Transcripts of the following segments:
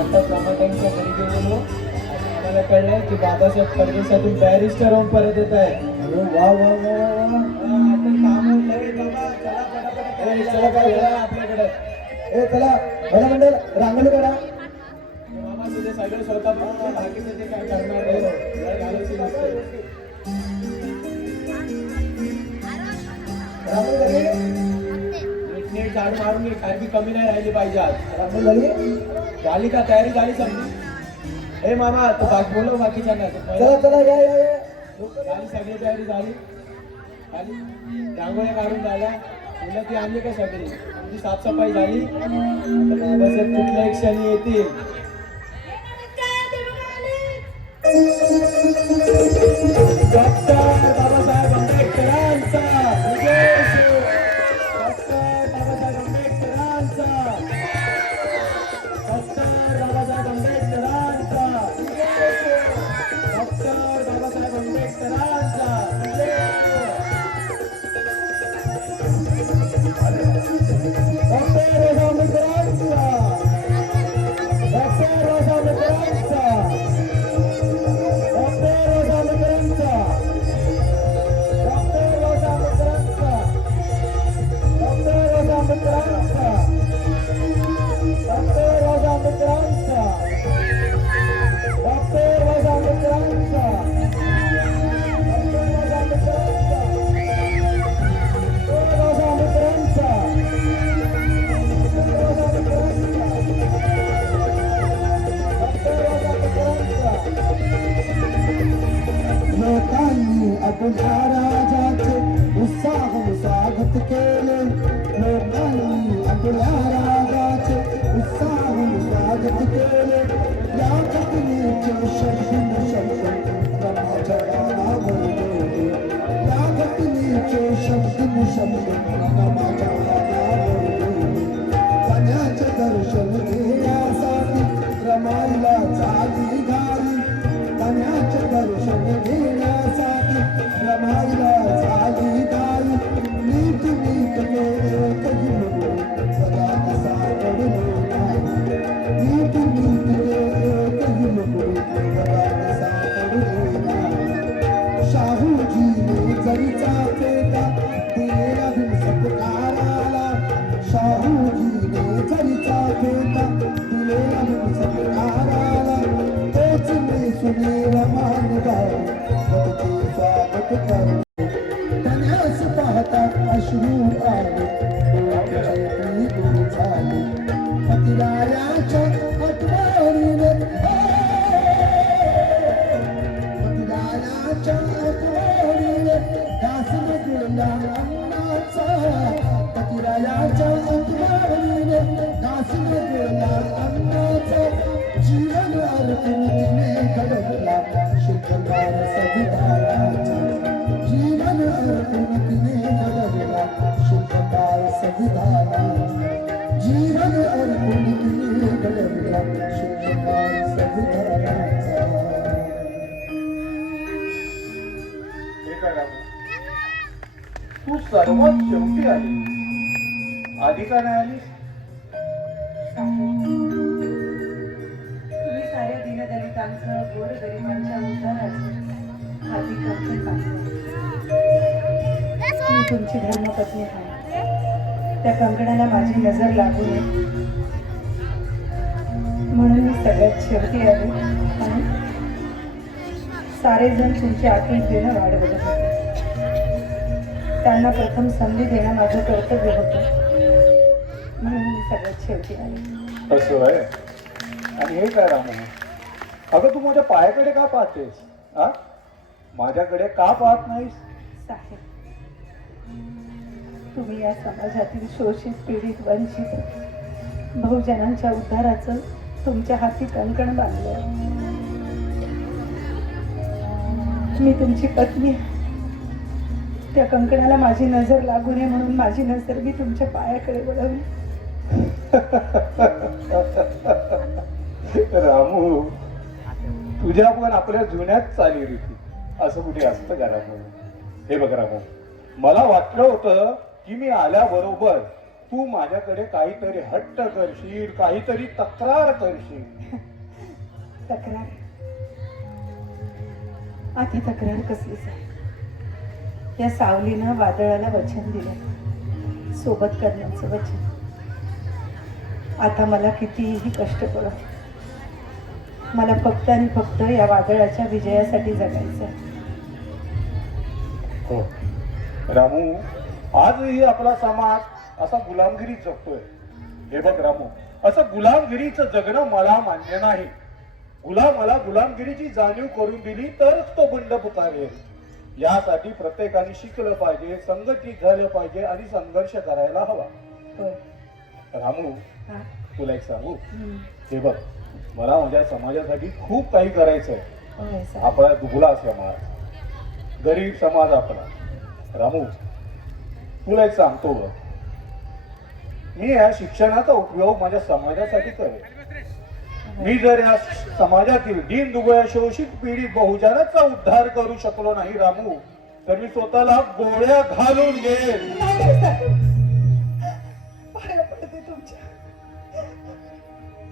आता टमाट्यांच्या घरी गेलेलो आम्हाला की बाबासाहेब परदेशातून बॅरिस्टर होऊन परत येत आहे वा वा वा वा आता काम होतंय बाबा. चला पटापट चला काय आपल्याकडे ए चला भला मंडळ रांगोळी करा मामा तुझे सगळे स्वतः बाकीचं ते काय करणार नाही. घालायची रांगोळी नीट झाड मारून घे काय बी कमी नाही राहिली पाहिजे आज. झाली. झाली का तयारी झाली समजी ए मामा तू बाकी बोलव बाकीच्यांना. तू चला पहिला- चला या या या. झाली सगळी तयारी झाली. झाली रांगोळ्या काढून झाल्या. मुलं ती आणली का सगळी? तुमची साफसफाई झाली. आता बाबासाहेब कुठल्या एक क्षणी येतील. सर्वात शेवटी आली आधी का नाही आलीस तुम्ही साऱ्या गोरगरिबांच्या हाती मी तुमची धर्मपत्नी आहे. त्या कंकणाला माझी नजर लागू नये. म्हणून मी सगळ्यात शेवटी आले. आणि सारे जण तुमची आतुरतेनं वाट बघत होते त्यांना प्रथम संधी देणं माझं कर्तव्य होतं. म्हणून मी सगळ्यात शेवटी आले. असं आहे? आणि हे काय रामू अगं तू माझ्या पायाकडे का पाहतेस? हा? माझ्याकडे का पाहत नाहीस? साहेब तुम्ही या समाजातील शोषित पीडित वंचित बहुजनांच्या उद्धाराचं तुमच्या हाती कंकण बांधलं मी तुमची पत्नी आहे. त्या कंकणाला माझी नजर लागू नये म्हणून माझी नजर मी तुमच्या पायाकडे वळवली. रामू तुझ्या पण आपल्या जुन्याच चाली रीती असं कुठे असतं का रामू हे बघ रामू मला वाटलं होतं की मी आल्याबरोबर तू माझ्याकडे काहीतरी हट्ट करशील काहीतरी तक्रार करशील. तक्रार? आता तक्रार कसलीच आहे या सावलीनं वादळाला वचन दिलं. सोबत करण्याचं वचन. आता मला कितीही कष्ट पडत मला फक्त आणि फक्त या वादळाच्या विजयासाठी जगायचं आहे. हो. रामू आजही आपला समाज असा गुलामगिरी जगतोय. हे बघ रामू असं गुलामगिरीचं जगणं मला मान्य नाही. गुलामाला गुलामगिरीची जाणीव करून दिली तरच तो बंड पुकारेल यासाठी प्रत्येकाने शिकलं पाहिजे संघटित झालं पाहिजे आणि संघर्ष करायला हवा. रामू तुला एक सांगू. हे बघ मला माझ्या समाजासाठी खूप काही करायचंय. होय साहेब. आपला दुबला समाज गरीब समाज आपला. रामू तुला एक सांगतो बघ. मी या शिक्षणाचा उपयोग माझ्या समाजासाठी करेन. मी जर या समाजातील दीन दुबळ्या शोषित पीडित बहुजनाचा उद्धार करू शकलो नाही रामू तर मी स्वतःला गोळ्या घालून घेईन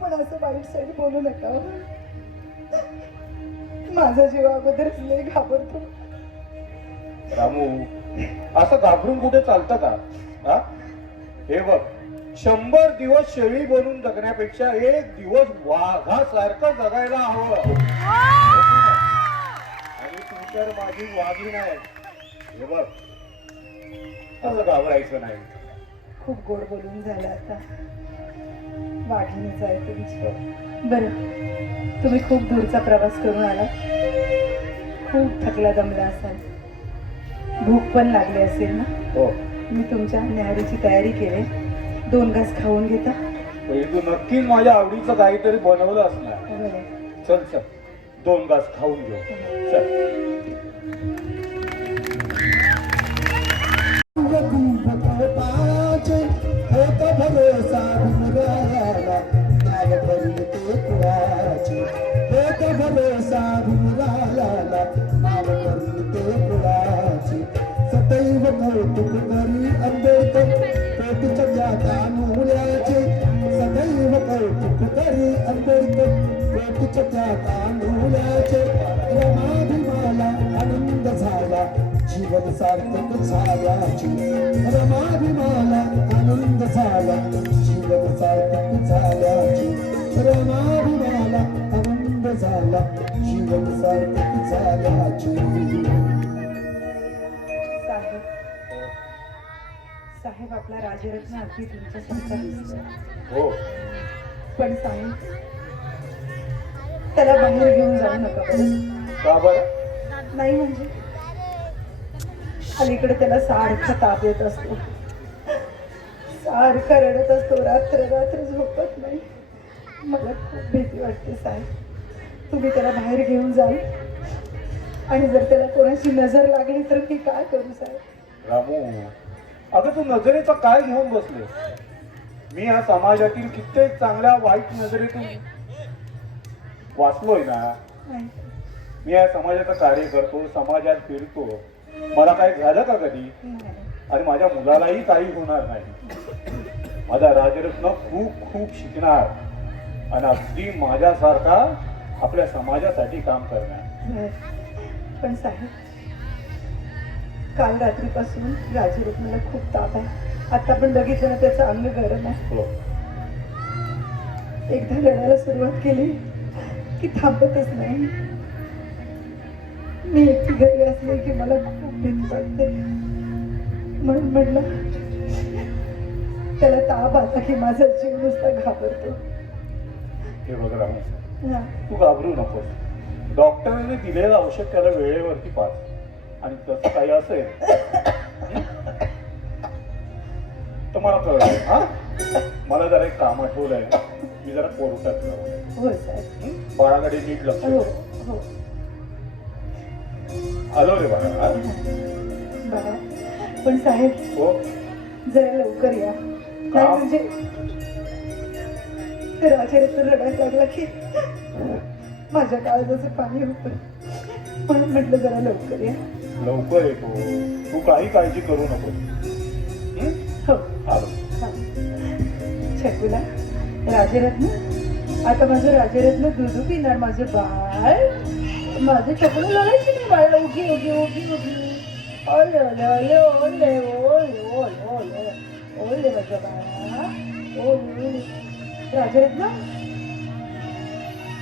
पण असं वाईट साईड बोलू नका हो. माझा जीव अगोदरच लय घाबरतो रामू असं घाबरून कुठे चालतं का हा? हे बघ शंभर दिवस शेळी बनून जगण्यापेक्षा एक दिवस वाघासारखं जगायला हवं. आणि तू तर माझी वाघी नाही हे बघ असं घाबरायचं नाही. खूप गोड बोलून झालं आता. वाघिणीच आहे तुमची. बरं तुम्ही खूप दूरचा प्रवास करून आला. खूप थकला दमला असाल. भूक पण लागली असेल ना? हो. मी तुमच्या न्याहारीची तयारी केली. दोन घास खाऊन घेता. म्हणजे तू नक्कीच माझ्या आवडीचं काहीतरी बनवलं असणार. चल चल. दोन घास खाऊन घेऊ. चल. जाता मुलाचे रमाभिमाला आनंद झाला. जीवन सार्थक झाल्याची रमाभिमाला आनंद झाला. जीवन सार्थक झाल्याची रमाभिमाला आनंद झाला. जीवन सार्थक झाल्याची साहेब साहेब आपला राजरत्न अगदी तुमच्यासारखा दिसतो हो. पण साहेब त्याला बाहेर घेऊन जाऊ नका. का बरं? नाही म्हणजे. अलीकडे त्याला सारखा ताप येत असतो. सारखा रडत असतो. रात्र रात्र झोपत नाही. मला खूप भीती वाटते साहेब. तुम्ही त्याला बाहेर घेऊन जाल आणि जर त्याला कोणाची नजर लागली तर मी काय करू साहेब? रामू अगं तू नजरेचं काय घेऊन बसले? मी या समाजातील कित्येक चांगल्या वाईट नजरेतून वाचलोय ना मी या समाजाचं कार्य करतो समाजात फिरतो. मला काय झालं का कधी. आणि माझ्या मुलालाही काही होणार नाही. माझा राजरत्न खूप खूप शिकणार. आणि अगदी माझ्यासारखा आपल्या समाजासाठी काम करणार. पण साहेब काल रात्रीपासून राजरत्नाला खूप ताप आहे. आता पण बघितलं त्याचं अंग गरम आहे. हो. एकदा रडायला सुरुवात केली की थांबतच नाही. मी एकटी घरी असले की मला खूप भीती वाटते. म्हणून म्हटलं त्याला ताप आला की माझा जीव नुसता घाबरतो. हे बघ रामू. तू घाबरू नकोस. डॉक्टरने दिलेलं औषध त्याला वेळेवरती पाच. आणि तसं काही असेल? तर मला कळलं हा? मला जरा एक काम आठवलंय. मी जरा कोर्टात जाऊ हो साहेब? बाळाकडे नीट लक्ष हो. हो. आलो रे बाळा? बघा पण साहेब हो. जरा लवकर या. नाही का? म्हणजे? ते राजरत्न रडायला लागला की माझ्या काळजाचं पाणी होतं. म्हणून म्हटलं जरा लवकर या. लवकर येतो तू काही काळजी करू नको. हो? आलो. छकुला राजरत्न? आता माझं राजरत्न दूध पिणार माझं बाळ. माझं छकुला लढायची नाही बाळ. उगी उगी उगी उगी. ओले ओले ओले ओले ओले ओले ओले ओले माझं बाळ. ओले. ओले राजरत्न?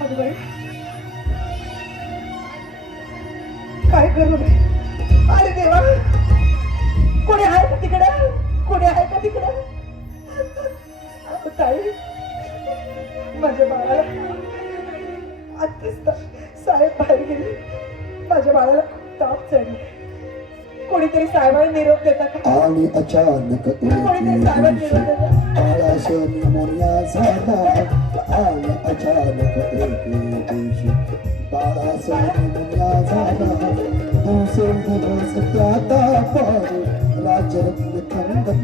अगं बाई. काय करू अरे देवा. कोणी आहे का तिकडं? कोणी आहे का तिकडं? ताई. माझ्या बाळाला आत्ताच साहेब बाहेर गेले. माझ्या बाळाला ताप चढले. कोणीतरी साहेबांना निरोप देता का? आणि अचानक कोणीतरी साहेबांना दिवशी निरोप देता बाळास निमोनिया झाला. आणि अचानक एके दिवशी बाळास निमोनिया झाला. दिवसेंदिवस त्या तापाने राजरत्न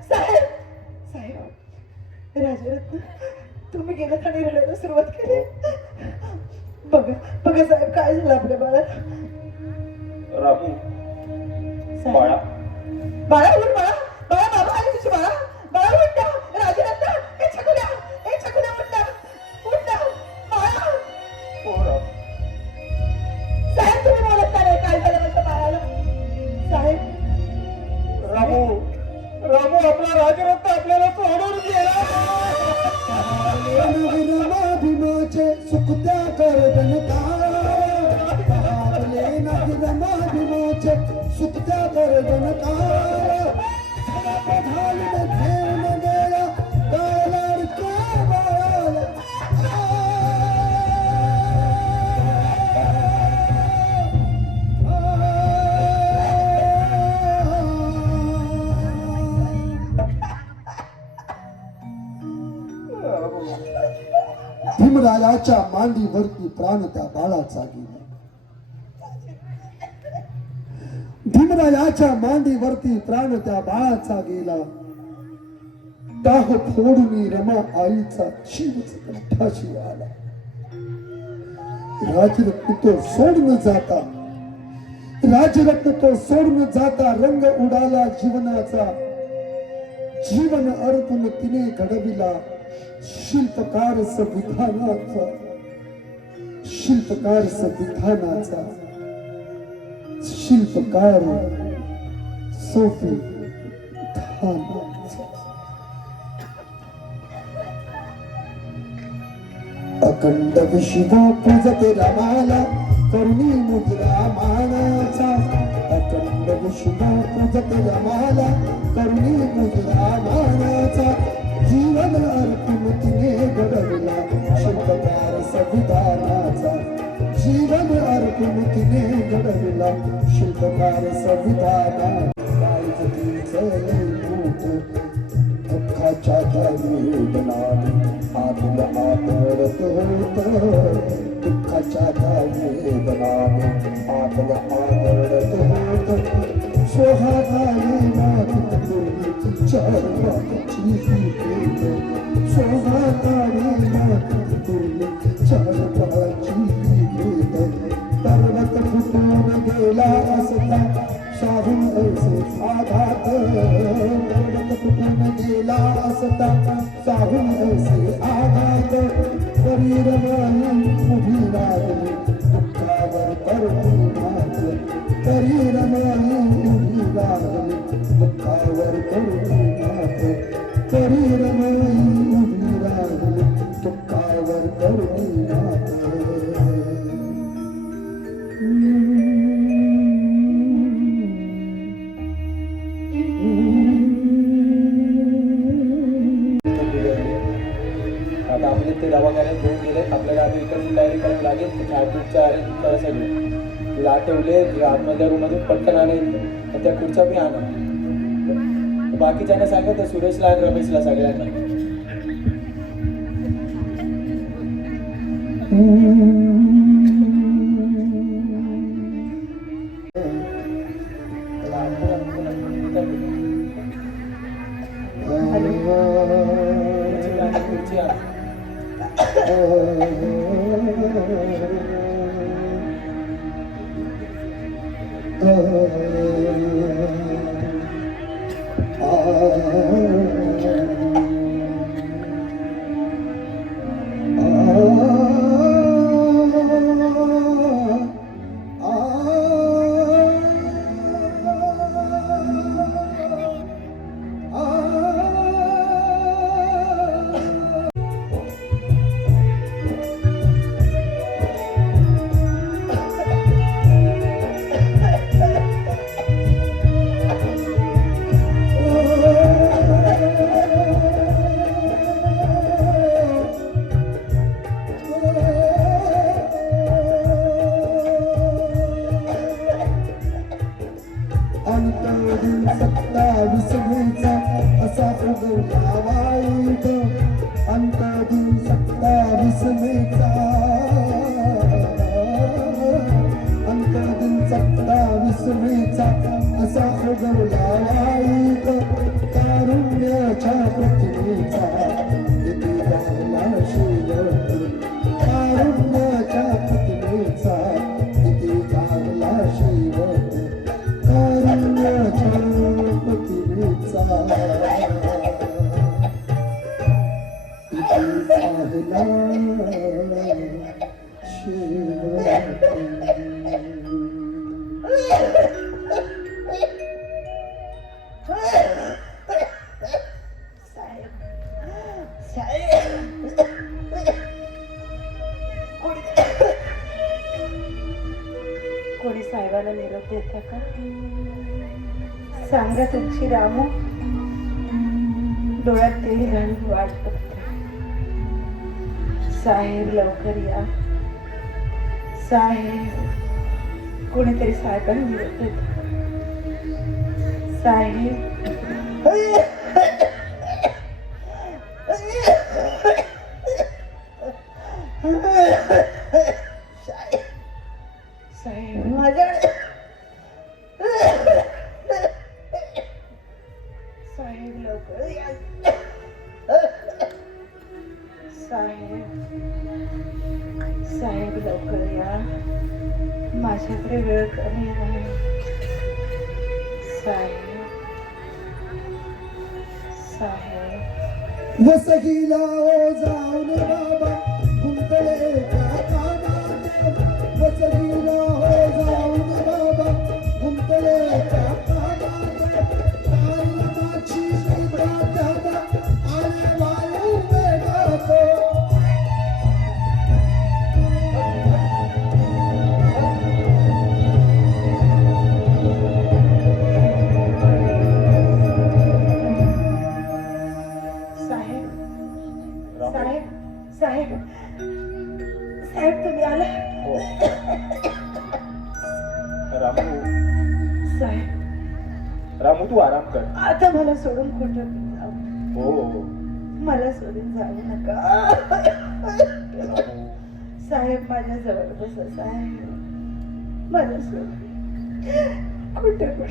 साहेब साहेब राजरत्न तुम्ही गेलात आणि रडायला सुरुवात केली. बघा बघा साहेब काय झालं आपल्या बाळाला? बाळा. बाळा बाळा. त्याच्या मांडीवरती प्राण त्या बाळाचा गेला. भीमरायाच्या मांडीवरती प्राण त्या बाळाचा गेला. दाह फोडून रमा आईचा जीवच कंठाशी आला. राजरत्न तो सोडून जाता. राजरत्न तो सोडून जाता रंग उडाला जीवनाचा. जीवन अर्पण तिने घडविला. शिल्पकार संविधानाचा शिल्पकार संविधानाचा शिल्पकार संविधानाचा अखंड विश्व पूजते रमाला करुणी मुद्रा मानाचा अखंड विश्व पूजते रमाला करुणी मुद्रा मानाचा जीवन अर्पण तिने घडविला. शिल्पकार संविधानाचा जीवन अर्पण तिने घडविला. शिल्पकार संविधानाचा काळीज तिचं मूठ दुःखाच्या वेदनाने आतला आतडत होत. दुःखाच्या वेदनाने आतला आतडत होत. सोहागाने मागत चार पाची पेट चार पाची पर्वत फुटून गेला असता शाहू ऐसे आघात पर्वत फुटून गेला असता शाहू ऐसे आघात शरीर माही उभी राहिली आपल्याला तयारी करावी लागेल. त्याच्या ॲडमिटचं अरेंज करा सगळं तिला आठवले तिला आतमधल्या रूममधून पटकन आले. आणि त्या खुर्च्या बी आणा बाकीच्यांना सांगत सुरेशला आणि रमेशला सगळ्यांना साहेब कोणीतरी साहेबाला बोलत होत साहेब साहेब.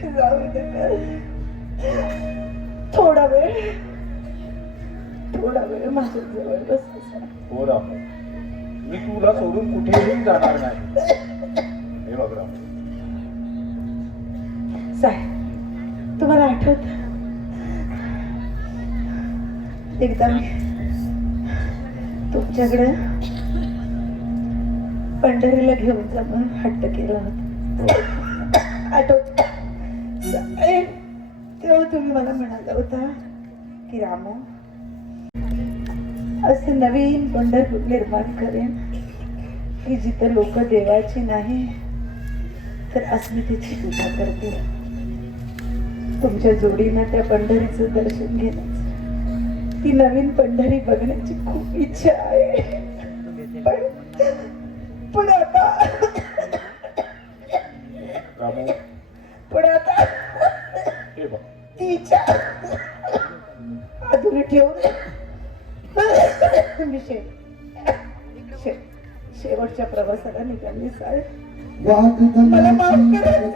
कुठे जाऊ नका थोडा वेळ. थोडा वेळ माझ्या जवळ बसा हो रामू मी तुला सोडून कुठेही जाणार नाही. हे बघ रामू. साहेब तुम्हाला आठवत? एकदा मी तुमच्याकडे पंढरीला घेऊन जा म्हणून हट्ट केला होता. आठवत? तेव्हा तुम्ही मला म्हणाला होता की रामू असं नवीन पंढरपूर निर्माण करेन की जिथं लोक देवाची नाही तर अस्मितेची पूजा करते तुमच्या जोडीनं त्या पंढरीचं दर्शन घेण्याचं. ती नवीन पंढरी बघण्याची खूप इच्छा आहे. पण पण आता अधुरी ठेवून. मी शेवटच्या प्रवासाला निघाली साहेब. मला माफ करा.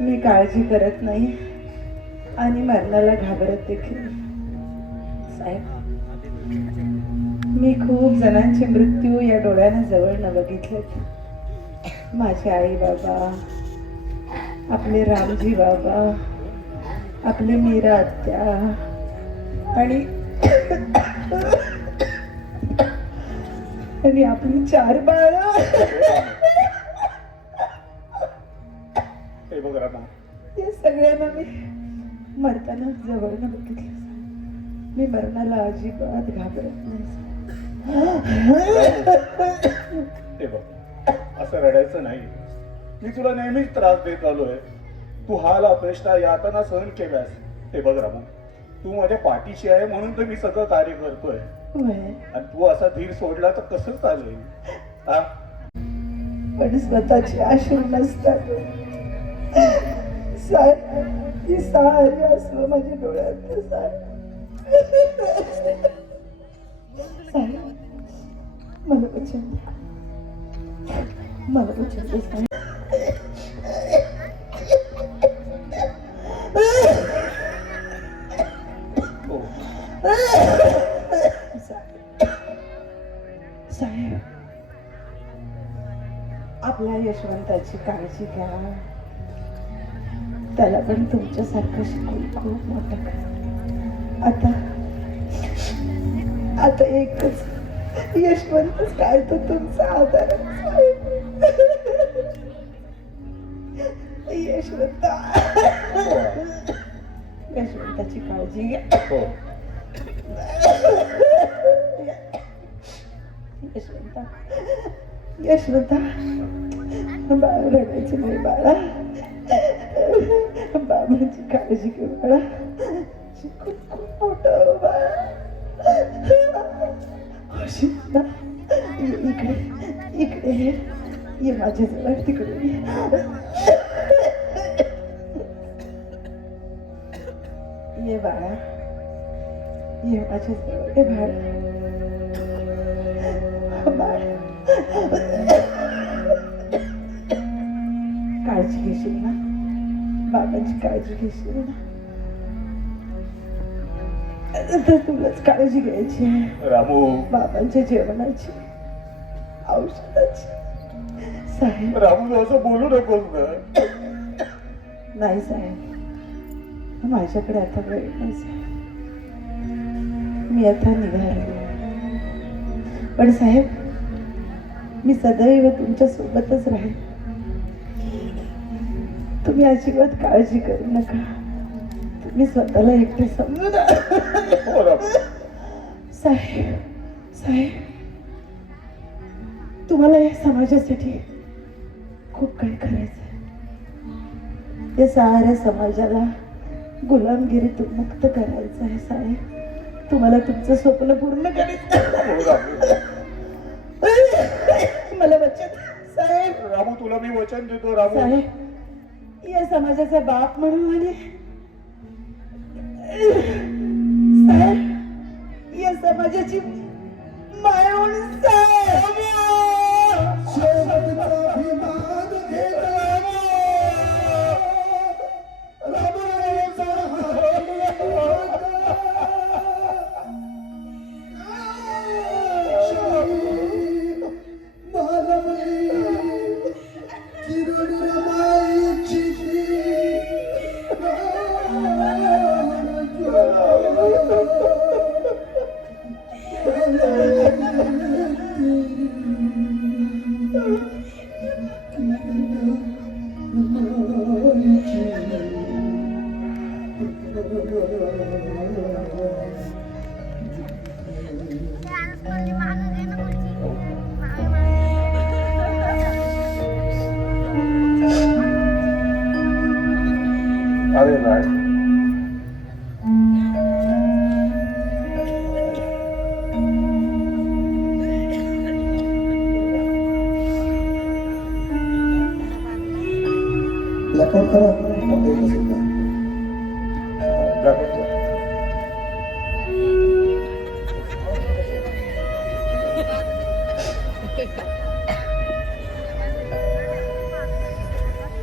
मी काळजी करत नाही आणि मरणाला घाबरत देखील साहेब मी खूप जणांचे मृत्यू या डोळ्यानं जवळनं बघितलेत माझे आई बाबा आपले रामजी बाबा आपले मीरा आत्या आणि आणि आपली चार बाळ. हे बघ रामू. या सगळ्यांना मी मरताना जवळनं बघितलं. मी मरणाला अजिबात घाबरत नाही. हे बघ असं रडायचं नाही. मी तुला नेहमीच त्रास देत आलोय. तू हाल अपेष्टा यातना सहन केल्यास. हे बघ रामू तू माझ्या पाठीशी आहे म्हणून तर मी सगळं कार्य करतोय. आणि तू असा धीर सोडला तर कसं चालेल? हा? पण स्वतःची आशा नसतात. ही सारी असलं माझ्या डोळ्यात मला यशवंताची काळजी घ्या. त्याला पण तुमच्यासारखं शिकून खूप मोठं करा. आता आता एकच यशवंतच काय तो तुमचा आधार. यशवंता. यशवंताची काळजी घ्या. हो. यशवंता. यशवंता. बाळा रडायचं नाही बाळा बाबांची काळजी घे बाळा खूप खूप मोठं हो बाळा खुशी ना ये इकडे इकडे ये माझ्याजवळ तिकडे ये बाळा. ये माझ्याजवळ बाळा. काळजी घेशील ना? बाबांची काळजी घेशील ना? तर तुलाच काळजी घ्यायची आहे. रामू. बाबांच्या जेवणाची औषधाची. साहेब. रामू असं बोलू नकोस ना. नाही साहेब. माझ्याकडे आता वेळ नाही साहेब. मी आता निघाले. पण साहेब मी सदैव तुमच्या सोबतच राहील तुम्ही अजिबात काळजी करू नका. तुम्ही स्वतःला एकटे समजू नका. रामू साहेब साहेब तुम्हाला या समाजासाठी खूप काही करायचं आहे या साऱ्या समाजाला गुलामगिरीतून मुक्त करायचं आहे साहेब. तुम्हाला तुमचं स्वप्न पूर्ण करायचं. मला वचन साहेब रामू तुला मी वचन देतो रामू. साहेब या समाजाचा बाप म्हणून आणि साहेब या समाजाची माया म्हणून साहेब.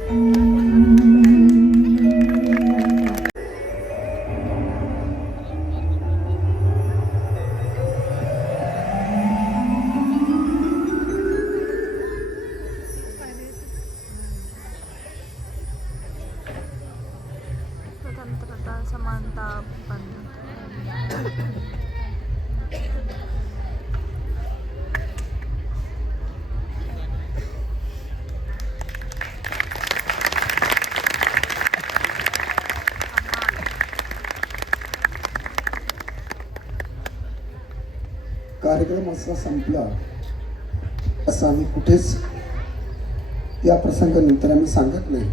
嗯。कार्यक्रम संपला. असं आम्ही कुठेच या प्रसंगानंतर आम्ही सांगत नाही.